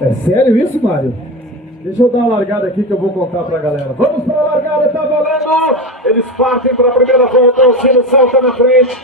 É sério isso, Mário? Deixa eu dar uma largada aqui que eu vou contar pra galera. Vamos pra largada, tá valendo! Eles partem pra primeira volta, o sino salta na frente.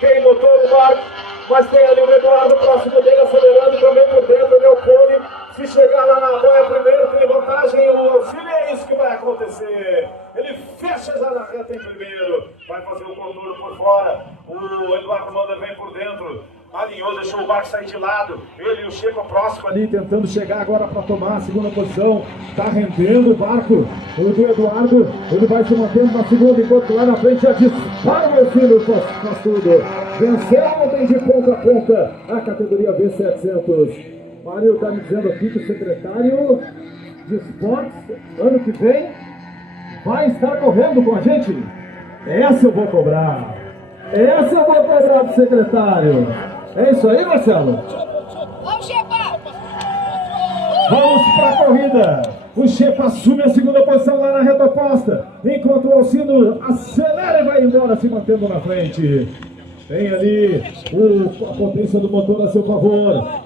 Tem motor no barco, mas tem ali o Eduardo próximo dele acelerando também por dentro, ele é o Cone. Se chegar lá na boia primeiro, tem vantagem, o auxílio, é isso que vai acontecer. Ele fecha já na reta em primeiro, vai fazer o contorno por fora. O Eduardo Manda vem por dentro. Alinhou, deixou o barco sair de lado. Ele e o Chepa próximo ali, tentando chegar agora para tomar a segunda posição. Tá rendendo o barco. O do Eduardo, ele vai se mantendo na segunda, enquanto lá na frente já dispara o meu filho, faz tudo. Venceu ontem de ponta a ponta a categoria V700. Mário tá me dizendo aqui que o secretário de esportes, ano que vem, vai estar correndo com a gente. Essa eu vou cobrar. Essa eu vou cobrar do secretário. É isso aí, Marcelo? Vamos para a corrida. O Chepa assume a segunda posição lá na reta oposta, enquanto o Alcino acelera e vai embora, se mantendo na frente. Tem ali a potência do motor a seu favor.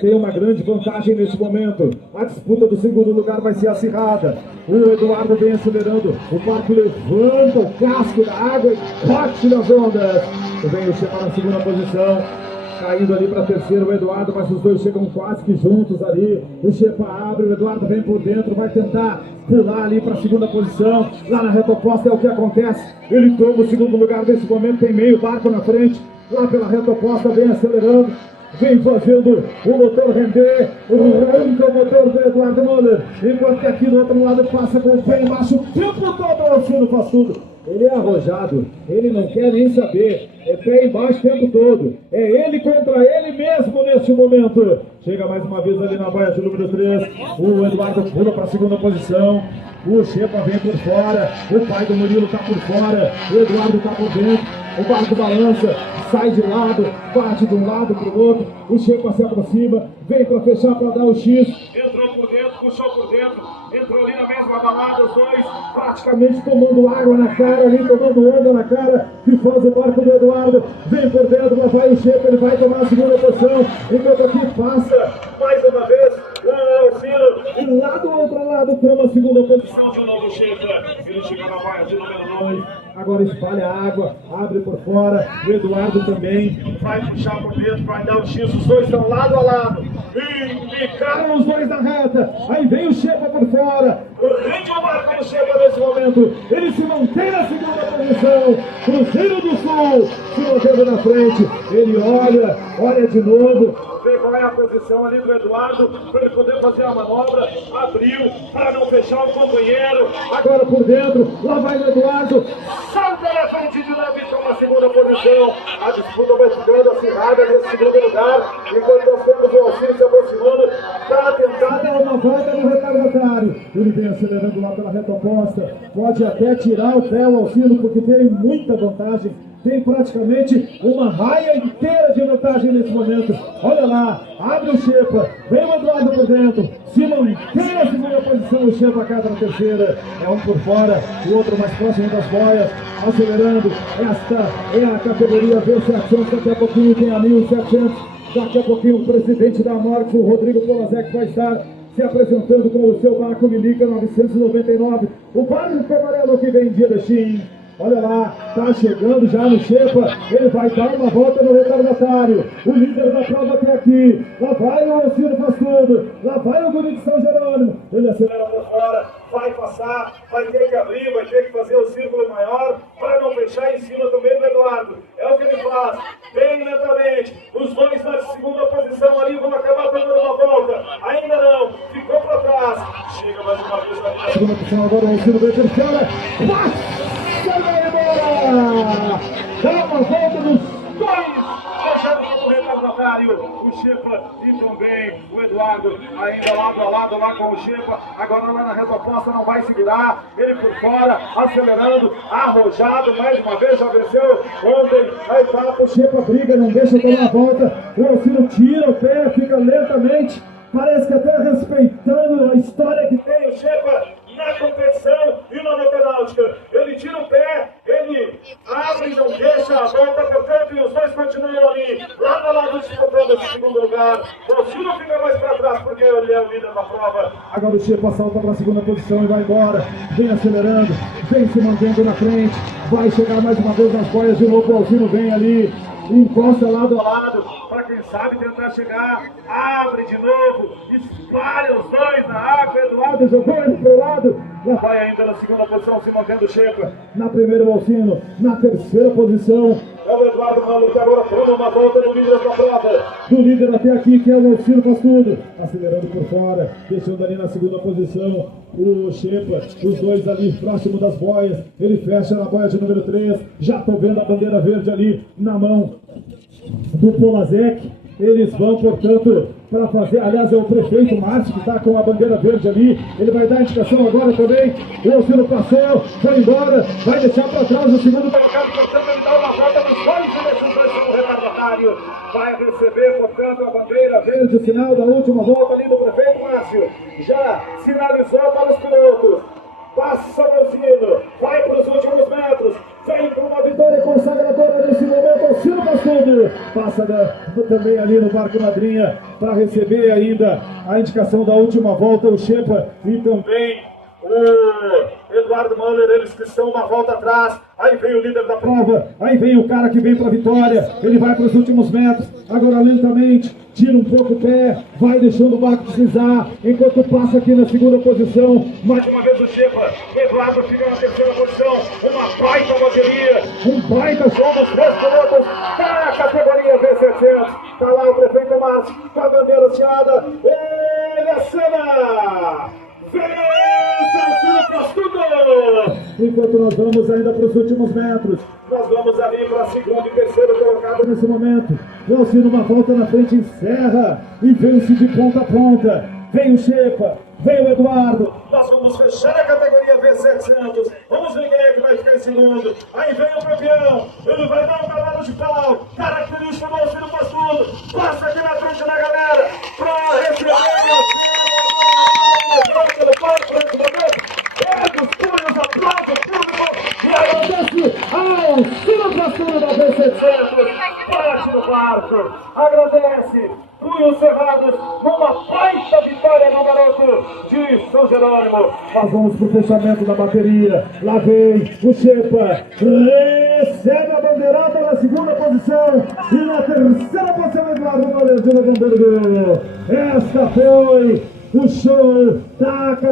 Tem uma grande vantagem nesse momento. A disputa do segundo lugar vai ser acirrada. O Eduardo vem acelerando. O barco levanta o casco da água e bate nas ondas. Vem o Chepa na segunda posição. Caindo ali para terceiro o Eduardo, mas os dois chegam quase que juntos ali. O Chepa abre, o Eduardo vem por dentro, vai tentar pular ali para a segunda posição. Lá na reta oposta é o que acontece. Ele toma o segundo lugar nesse momento, tem meio barco na frente. Lá pela reta oposta vem acelerando, vem fazendo o motor render, arranca o motor do Eduardo Muller. Enquanto que aqui do outro lado passa com o pé embaixo o tempo todo, o Alcino faz tudo. Ele é arrojado, ele não quer nem saber, é pé embaixo o tempo todo. É ele contra ele mesmo neste momento. Chega mais uma vez ali na baia de número 3, o Eduardo pula para a segunda posição. O Chepa vem por fora, o pai do Murilo está por fora, o Eduardo está por dentro, o barco balança, sai de lado, bate de um lado para o outro, o Chepa se aproxima, vem para fechar, para dar o X, entrou por dentro, puxou por dentro, entrou ali na mesma balada, os dois praticamente tomando água na cara, ali tomando onda na cara, que faz o barco do Eduardo, vem por dentro, lá vai o Chepa, ele vai tomar a segunda posição, enquanto aqui passa mais uma vez o Alcino, e lá do outro lado toma a segunda posição de novo o Chepa, ele chega na baia de número 2, agora espalha a água, abre por fora, o Eduardo também vai puxar por dentro, vai dar o X, os dois estão lado a lado, e ficaram os dois na reta, aí vem o Chepa por fora, rende o barco do Chepa nesse momento, ele se mantém na segunda posição, Cruzeiro do Sul, se mantendo na frente, ele olha de novo, vê qual é a posição ali do Eduardo, para ele poder fazer a manobra, abriu, para não fechar o companheiro, agora por dentro, lá vai o Eduardo, salta na frente de novo e toma a segunda posição, a disputa vai ficando acirrada nesse segundo lugar, enquanto nós temos o Alcino se aproximando, para tentar dar uma volta no retardatário, ele vem acelerando lá pela reta oposta, pode até tirar o pé o Alcino, porque tem muita vantagem, tem praticamente uma raia inteira de vantagem nesse momento. Olha lá, abre o Chepa, vem o Eduardo por dentro, se mantém na segunda posição, o Chepa cai para a terceira, é um por fora, o outro mais próximo das boias, acelerando. Esta é a categoria V700, daqui a pouquinho tem a 1700, daqui a pouquinho o presidente da Morte, o Rodrigo Polazek, vai estar se apresentando com o seu barco Milica 999, o barco amarelo que vem de Erechim. Olha lá, tá chegando já no Chepa, ele vai dar uma volta no retardatário, o líder da prova até aqui, lá vai o Alcino faz tudo, lá vai o Guri de São Jerônimo, ele acelera por fora, vai passar, vai ter que abrir, vai ter que fazer o círculo maior, para não fechar em cima também do Eduardo, é o que ele faz, bem lentamente, os dois na segunda posição ali vão acabar dando uma volta, ainda não, ficou para trás, chega mais uma vez na segunda posição, agora o Alcino vem terceira, vai embora! Dá uma volta nos dois! Fechando o retardatário, o Chepa e também o Eduardo, ainda lado a lado lá com o Chepa, agora lá na reta oposta não vai segurar, ele por fora, acelerando, arrojado, mais uma vez, já venceu ontem a etapa, o Chepa briga, não deixa tomar a volta, o Alcino tira o pé, fica lentamente, parece que até respeitando a história que tem o Chepa na competição e na motonáutica. Ele tira o pé, ele abre e não deixa a volta, portanto, e os dois continuam ali, lado a lado, disputando esse segundo lugar. O Alcino fica mais para trás, porque ele é o líder da prova. Agora o Chepa salta para a segunda posição e vai embora, vem acelerando, vem se mantendo na frente, vai chegar mais uma vez nas boias de novo. O Alcino vem ali, encosta lado a lado, para quem sabe tentar chegar, abre de novo, espalha os dois na água, Eduardo jogou ele para o lado, já vai ainda na segunda posição, se mantendo o Chepa, na primeira o Alcino, na terceira posição, é o Eduardo Mano, que agora toma uma volta no líder da prova, do líder até aqui, que é o Alcino, faz tudo, acelerando por fora, deixando ali na segunda posição, o Chepa, os dois ali próximo das boias, ele fecha na boia de número 3, já estou vendo a bandeira verde ali na mão do Polazek. Eles vão, portanto, para fazer, aliás, é o prefeito Márcio que está com a bandeira verde ali, ele vai dar a indicação agora também, o Alcino passou, foi embora, vai deixar para trás o segundo colocado, portanto, ele dá uma volta nos dois e desses dois como retardatário, vai receber, portanto, a bandeira verde, o sinal da última volta ali do prefeito Márcio, já sinalizou para os pilotos, passa o Alcino, vai para os últimos metros, vem com uma vitória consagradora nesse momento, Alcino faz tudo, passa também ali no Barco Madrinha para receber ainda a indicação da última volta, o Chepa e também o Eduardo Muller, eles que estão uma volta atrás, aí vem o líder da prova, aí vem o cara que vem para a vitória, ele vai para os últimos metros, agora lentamente, tira um pouco o pé, vai deixando o barco deslizar, enquanto passa aqui na segunda posição, mais uma vez o Chepa, o Eduardo fica na terceira posição, uma baita bateria, um baita show nos três pilotos da categoria V700, tá lá o prefeito Márcio, com a bandeira hasteada, ele acena! Enquanto nós vamos ainda para os últimos metros, nós vamos ali para segundo e terceiro colocado nesse momento. O Alcino uma volta na frente, encerra e vence de ponta a ponta. Vem o Chepa, vem o Eduardo, nós vamos fechar a categoria V700, vamos ver quem é que vai ficar em segundo. Aí vem o campeão, ele vai dar um cavalo de pau, característica do Alcino faz tudo, passa aqui na frente da galera, para receber o Alcino. Alcino Pastor da V700, parte do barco, agradece, punhos cerrados, numa baita vitória no garoto de São Jerônimo. Nós vamos pro fechamento da bateria, lá vem o Chepa, recebe a bandeirada na segunda posição, e na terceira posição Eduardo Muller de Novo Hamburgo. Esta foi o show da